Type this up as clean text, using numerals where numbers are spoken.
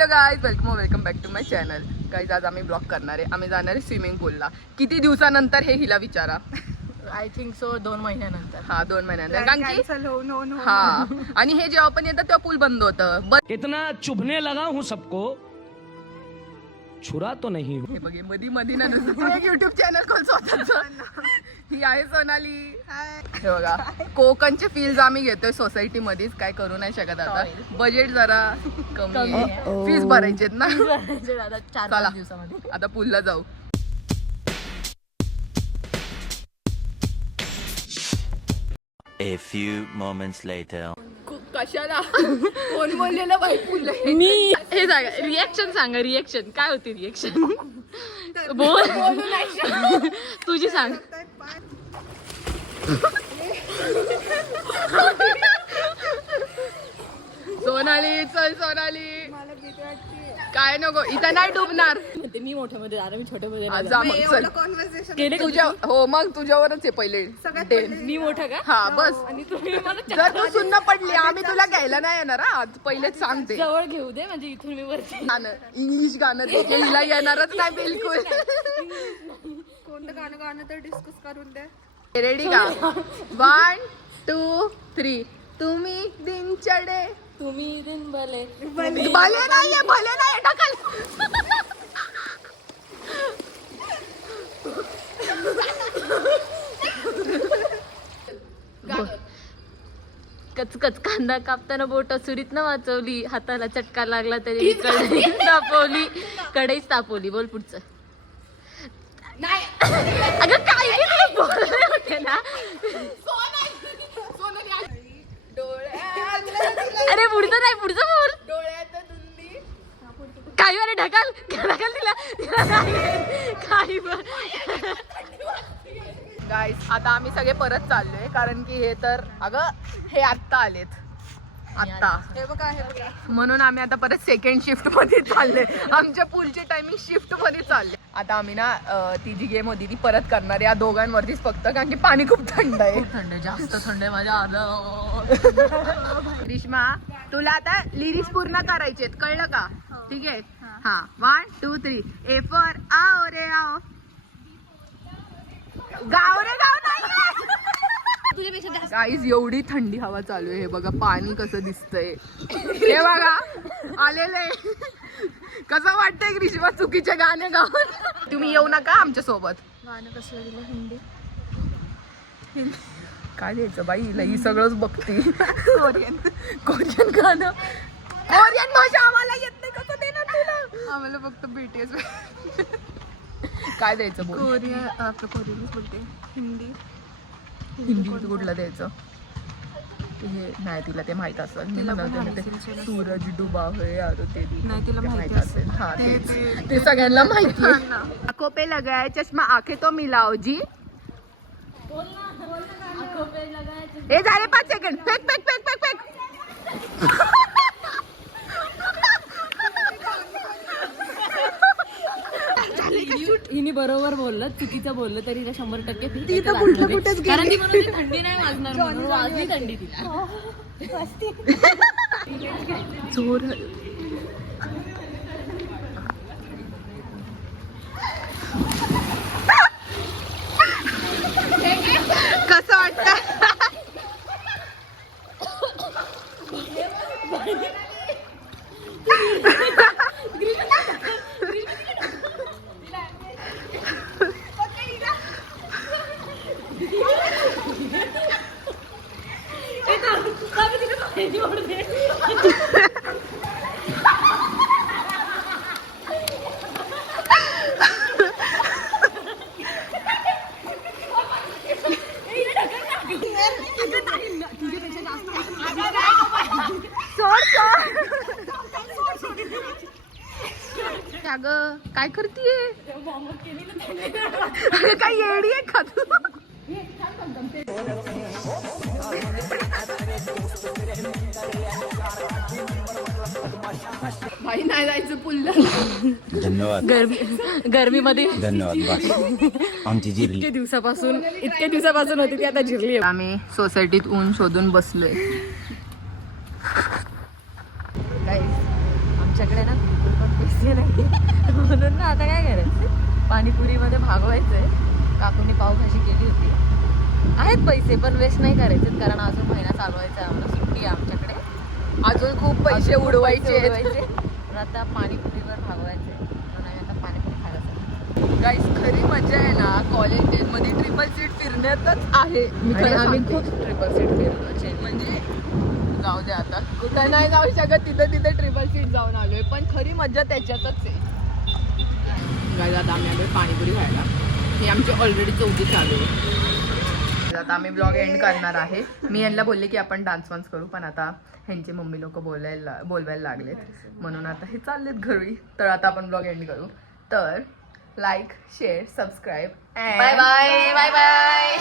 Hello guys, welcome back to my channel. Guys आज आम्ही blog करणार आहे. आम्ही जाणार आहे स्विमिंग पूलला. किती दिवसानंतर हे हिला विचारा. आय थिंक सो 2 महिन्यानंतर. हा 2 महिन्यानंतर. कारण की हा आणि हे जेव्हा पण येतं तेव्हा पूल बंद होतं. इतना चुभने लगा हूँ सबको, छुरा तो नहीं हूँ. हे बघे मधी ना तू एक युट्यूब चॅनल खोल स्वतःच. ही आहे सोनाली. हे बघा कोकणचे फील्स आम्ही घेतोय सोसायटी मध्येच. काय करू नाही शकत आता. बजेट जरा कमी आहे. फीस भरायचेत ना. 4-5 दिवसामध्ये. आता पूलला जाऊ. A few moments later. कशाला कोण बोललेलं बाई पूल मी हे सांगा रिएक्शन काय होती रिएक्शन बोल तुझी सांग. सोनाली चल सोनाली. काय नको इथं नाही डुबणार. मी मोठ्यामध्ये जाणार, मी छोट्यामध्ये नाही जा मग चल. केले का तुझ्या हो मग तुझ्यावरच आहे पहिले. मी मोठा का हा बस. आणि तुम्ही मला जर तू सुन्न पडली आम्ही तुला घ्यायला नाही येणार. हा पहिलेच सांगते. जवळ घेऊ दे म्हणजे इथून मी वरती. गाणं इंग्लिश गाणं त्याच्या हिला येणारच नाही बिलकुल. कोणतं गाणं गाणं तर डिस्कस करून दे. रेडी का 1 2 3. तुम्ही दिन चढे तुम्ही दिन भले भले नाहीये ढकल. कचकच कांदा कापताना बोट सुरीत न वाचवली, हाताला चटका लागला तरी कढईच तापवली. बोल पुढचं. नाही अगं काय बोलले होते ना. अरे पुढचं नाही, पुढचं बोल. डोळ्यात धुंदी काही वारे ढकल तिला काही गाईस आता आम्ही सगळे परत चाललोय. कारण की हे तर अगं हे आत्ता आलेत आत्ता. हे बघा म्हणून आम्ही आता परत सेकंड शिफ्ट मध्ये चाललोय. आमच्या पूलची टायमिंग शिफ्ट मध्ये चालले. आता आम्ही ना ती जी गेम होती ती परत करणार या दोघांवरतीच फक्त. कारण की पाणी खूप थंड आहे. थंड जास्त थंड आहे माझ्या अर्धा. ग्रीष्मा तुला आता लिरिक्स पूर्ण करायचे कळलं का. ठीक आहे हा 1 2 3. ए फॉर आओ रे आओ. गाव रे गाव नाही. गाईज एवढी थंडी हवा चालू आहे. हे बघा पाणी कसं दिसतंय. हे बघा आलेले. कसं वाटतंय ग्रीष्मा चुकीचे गाणे गाऊन. तुम्ही येऊ नका आमच्या सोबत. गाणं कसलं दिलं हिंदी. काय द्यायचं बाई हिला ही सगळंच बघते. कोरियन गाणं. कोरियन भाषा आम्हाला येत नाही. कसं देणार तुला. आम्हाला फक्त BTS काय द्यायचं बोल. कोरियनच बोलते. हिंदी हिंदी कुठलं द्यायचं. हे नाही तिला ते माहित असेल. मी म्हणते ते सूरज डुबा है यारो तेरी. नाही तिला माहिती असेल. हा ते सगळ्यांना माहिती आहे. आंखों पे लगाया चष्मा आंखें तो मिलाओ जी. हे झाले 5 second. Fake fake fake fake fake. हिने बरोबर बोललं, चुकीचं बोललं तरी 100% ती कारण ती म्हणून थंडी नाही वाजणार म्हणून वाजली थंडी तिला. चोर कसं वाटतं. अगं काय करतीये. काय येडी आहे का तू. भाई नाही जायचं पुल्ला. धन्यवाद. गर्मीमध्ये धन्यवाद. बस आमची जिरली. इतके दिवसापासून होती ती आता जिरली. आम्ही सोसायटीत ऊन शोधून बसलोय. आमच्याकडे ना पण पैसे नाही म्हणून ना आता काय करायचं पाणीपुरीमध्ये भागवायचंय. काकूंनी पावभाजी केली होती. आहेत पैसे पण वेस्ट नाही करायचे कारण अजून महिना चालवायचा आहे आम्हाला. सुट्टी आहे आमच्याकडे. अजून खूप पैसे उडवायचे पण आता पाणीपुरीवर भागवायचे म्हणून आम्ही आता पाणीपुरी खायला चाललो. गाईस खरी मजा आहे ना कॉलेज डेज मध्ये ट्रिपल सीट फिरण्यातच आहे. मी आणि खरं आम्ही सांगते. खूप ट्रिपल सीट फिरलो. म्हणजे जाऊ दे आता कुठं नाही जाऊ शकत तिथे ट्रिपल सीट जाऊन आलोय पण खरी मजा त्याच्यातच आहे. गाईस आता आम्ही आलोय पाणीपुरी खायला. ही आमची ऑलरेडी चौथी चालू आहे. आता आम्ही ब्लॉग एंड करणार आहे. मी यांना बोलले की आपण डान्स वान्स करू पण आता ह्यांची मम्मी लोक बोलवायला लागलेत म्हणून आता हे चाललेत घरी. तर आता आपण ब्लॉग एंड करू. तर like share subscribe bye bye bye bye.